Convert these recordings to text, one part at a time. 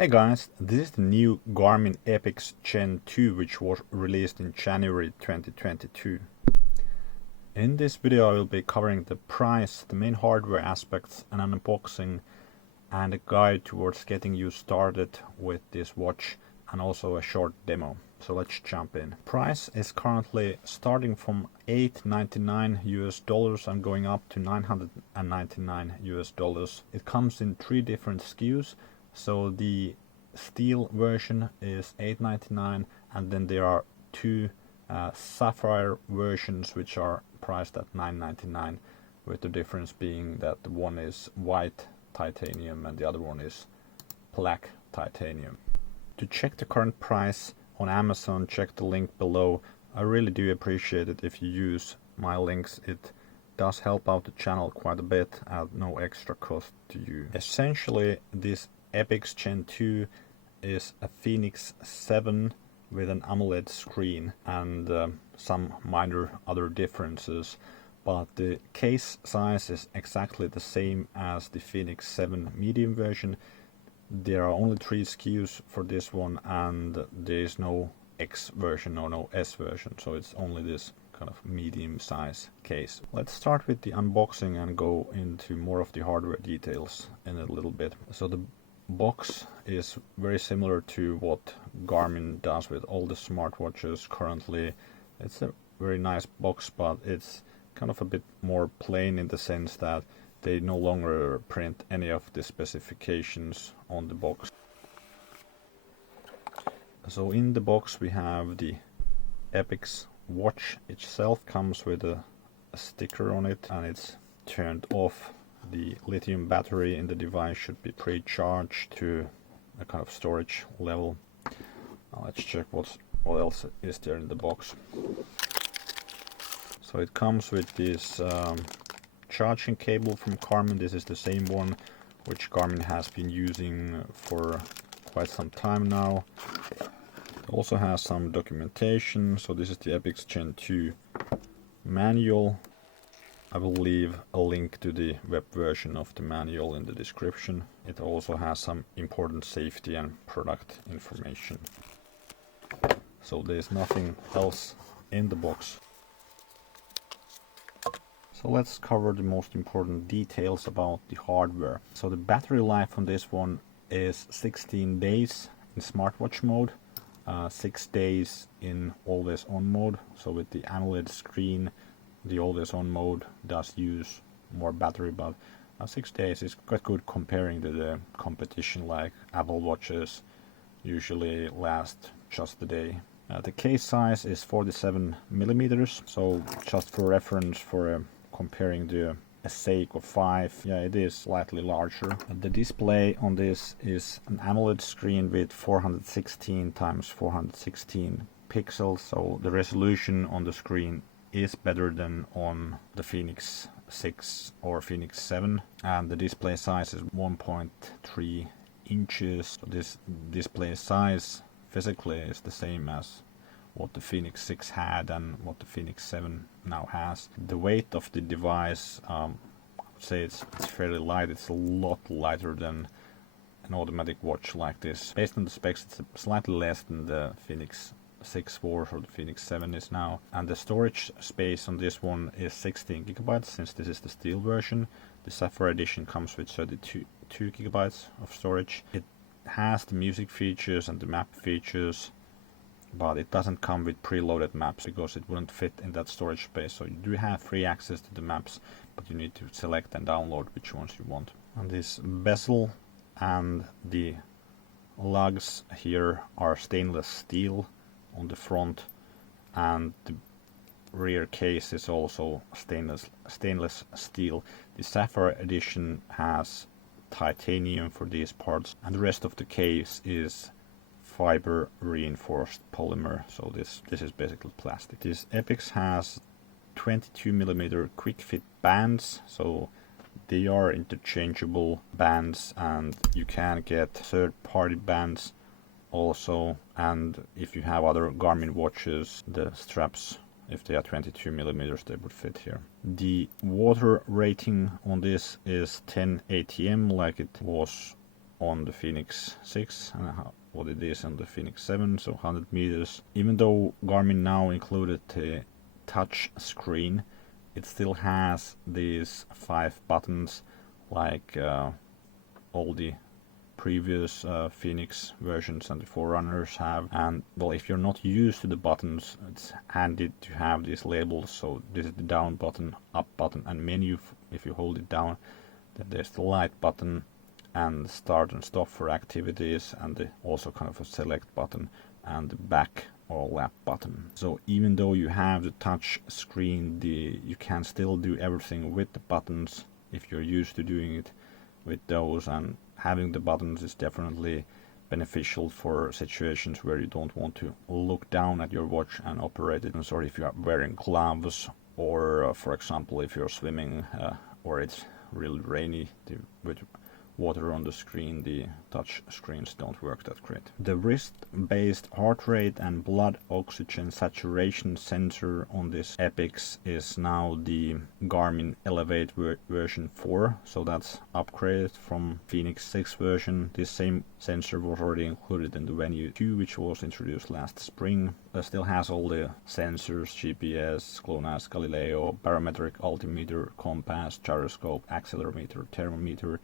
Hey guys, this is the new Garmin Epix Gen 2 which was released in January 2022. In this video I will be covering the price, the main hardware aspects, an unboxing and a guide towards getting you started with this watch and also a short demo. So let's jump in. Price is currently starting from $899 and going up to $999. It comes in 3 different SKUs. So the steel version is $899 and then there are 2 Sapphire versions which are priced at $999, with the difference being that one is white titanium and the other one is black titanium. To check the current price on Amazon, check the link below. I really do appreciate it if you use my links. It does help out the channel quite a bit at no extra cost to you. Essentially, this Epix Gen 2 is a Fenix 7 with an AMOLED screen and some minor other differences, but the case size is exactly the same as the Fenix 7 medium version. There are only 3 SKUs for this one and there is no X version or no S version, so it's only this kind of medium size case. Let's start with the unboxing and go into more of the hardware details in a little bit. So the box is very similar to what Garmin does with all the smartwatches currently. It's a very nice box, but it's kind of a bit more plain in the sense that they no longer print any of the specifications on the box. So in the box we have the Epix watch itself, comes with a sticker on it and it's turned off. The lithium battery in the device should be pre-charged to a kind of storage level. Now let's check what else is there in the box. So it comes with this charging cable from Garmin. This is the same one which Garmin has been using for quite some time now. It also has some documentation. So this is the Epix Gen 2 manual. I will leave a link to the web version of the manual in the description. It also has some important safety and product information. So there's nothing else in the box. So let's cover the most important details about the hardware. So the battery life on this one is 16 days in smartwatch mode, 6 days in always on mode. So with the AMOLED screen, the always on mode does use more battery, but 6 days is quite good comparing to the competition like Apple watches usually last just a day. The case size is 47 millimeters, so just for reference, for comparing the Seiko 5, yeah, it is slightly larger. The display on this is an AMOLED screen with 416 times 416 pixels, so the resolution on the screen is better than on the Fenix 6 or Fenix 7, and the display size is 1.3 inches. So this display size physically is the same as what the Fenix 6 had and what the Fenix 7 now has. The weight of the device, I would say it's fairly light. It's a lot lighter than an automatic watch like this. Based on the specs, it's slightly less than the Fenix 6 or the Fenix 7 is now, and the storage space on this one is 16 gigabytes since this is the steel version. The Sapphire edition comes with 32 gigabytes of storage. It has the music features and the map features, but it doesn't come with preloaded maps because it wouldn't fit in that storage space. So you do have free access to the maps, but you need to select and download which ones you want. And this bezel and the lugs here are stainless steel on the front, and the rear case is also stainless steel. The Sapphire edition has titanium for these parts, and the rest of the case is fiber reinforced polymer, so this is basically plastic. This Epix has 22mm quick fit bands, so they are interchangeable bands and you can get third-party bands also, and if you have other Garmin watches, the straps, if they are 22mm, they would fit here. The water rating on this is 10 ATM like it was on the Fenix 6 and what it is on the Fenix 7, so 100 meters. Even though Garmin now included the touch screen, it still has these 5 buttons like all the previous Fenix versions and the Forerunners have. And well, if you're not used to the buttons, it's handy to have these labels. So this is the down button, up button, and menu. If you hold it down, then there's the light button and start and stop for activities, and also kind of a select button, and the back or lap button. So even though you have the touch screen, you can still do everything with the buttons if you're used to doing it with those. And having the buttons is definitely beneficial for situations where you don't want to look down at your watch and operate it. Or if you are wearing gloves, or for example if you're swimming or it's really rainy with water on the screen, the touch screens don't work that great. The wrist-based heart rate and blood oxygen saturation sensor on this Epix is now the Garmin Elevate version 4, so that's upgraded from Fenix 6 version. This same sensor was already included in the Venue 2, which was introduced last spring. It still has all the sensors: GPS, GLONASS, Galileo, barometric altimeter, compass, gyroscope, accelerometer, thermometer,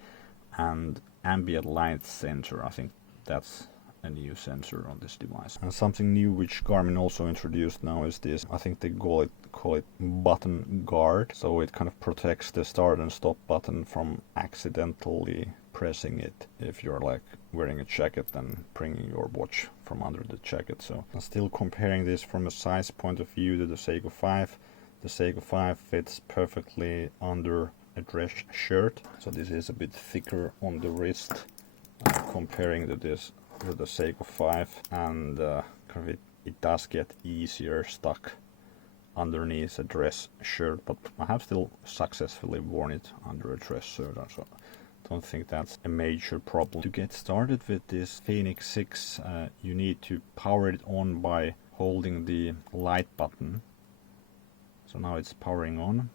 and ambient light sensor. I think that's a new sensor on this device. And something new which Garmin also introduced now is this, I think they call it button guard. So it kind of protects the start and stop button from accidentally pressing it if you're like wearing a jacket and bringing your watch from under the jacket. So I'm still comparing this from a size point of view to the Seiko 5. The Seiko 5 fits perfectly under a dress shirt, so this is a bit thicker on the wrist. Comparing to this with the Seiko 5, and it does get easier stuck underneath a dress shirt, but I have still successfully worn it under a dress shirt, so I don't think that's a major problem. To get started with this Fenix 6, you need to power it on by holding the light button. So now it's powering on.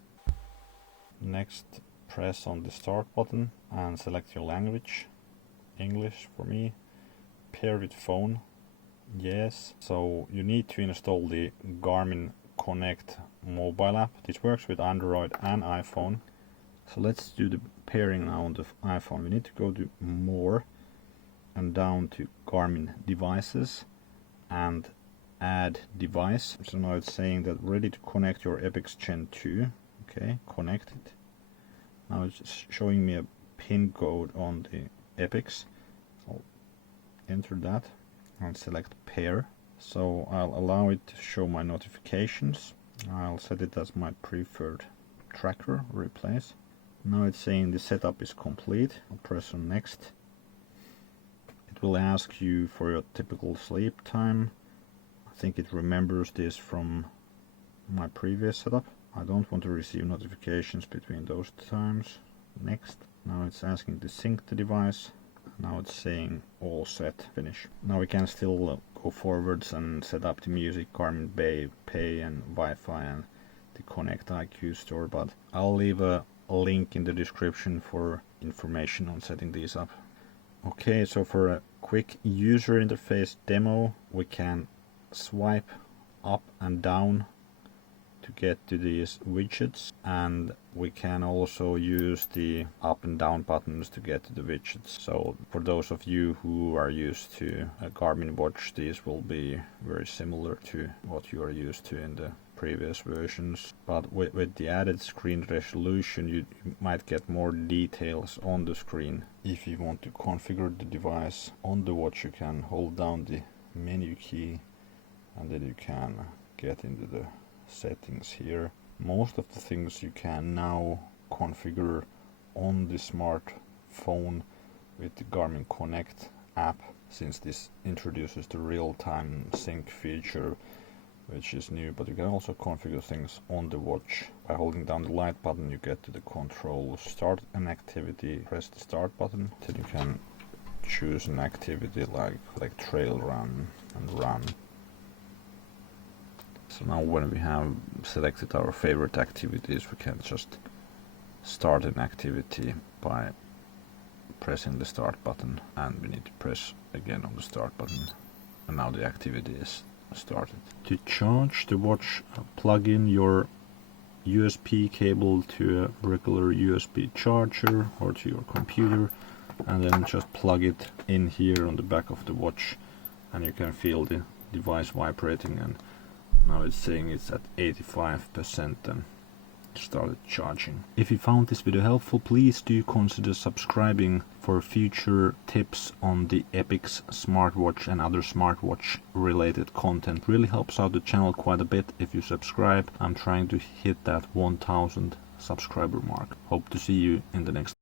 Next, press on the start button and select your language. English for me. Pair with phone. Yes. So you need to install the Garmin Connect mobile app. This works with Android and iPhone. So let's do the pairing now on the iPhone. We need to go to More and down to Garmin Devices and Add Device. So now it's saying that ready to connect your Epix Gen 2. Okay, connected. Now it's showing me a pin code on the Epix. I'll enter that and select pair. So I'll allow it to show my notifications. I'll set it as my preferred tracker, replace. Now it's saying the setup is complete. I'll press on next. It will ask you for your typical sleep time. I think it remembers this from my previous setup. I don't want to receive notifications between those times. Next. Now it's asking to sync the device. Now it's saying all set, finish. Now we can still go forwards and set up the music, Garmin Pay and Wi-Fi and the Connect IQ store, but I'll leave a link in the description for information on setting these up. Okay, so for a quick user interface demo, we can swipe up and down to get to these widgets, and we can also use the up and down buttons to get to the widgets. So for those of you who are used to a Garmin watch, these will be very similar to what you are used to in the previous versions, but with the added screen resolution you might get more details on the screen. If you want to configure the device on the watch, you can hold down the menu key and then you can get into the settings here. Most of the things you can now configure on the smartphone with the Garmin Connect app, since this introduces the real-time sync feature, which is new. But you can also configure things on the watch. By holding down the light button you get to the controls. Start an activity, press the start button, then you can choose an activity like trail run and run. So now when we have selected our favorite activities, we can just start an activity by pressing the start button, and we need to press again on the start button, and now the activity is started. To charge the watch, plug in your USB cable to a regular USB charger or to your computer, and then just plug it in here on the back of the watch, and you can feel the device vibrating, and now it's saying it's at 85% and started charging. If you found this video helpful, please do consider subscribing for future tips on the Epix smartwatch and other smartwatch related content. Really helps out the channel quite a bit if you subscribe. I'm trying to hit that 1000 subscriber mark. Hope to see you in the next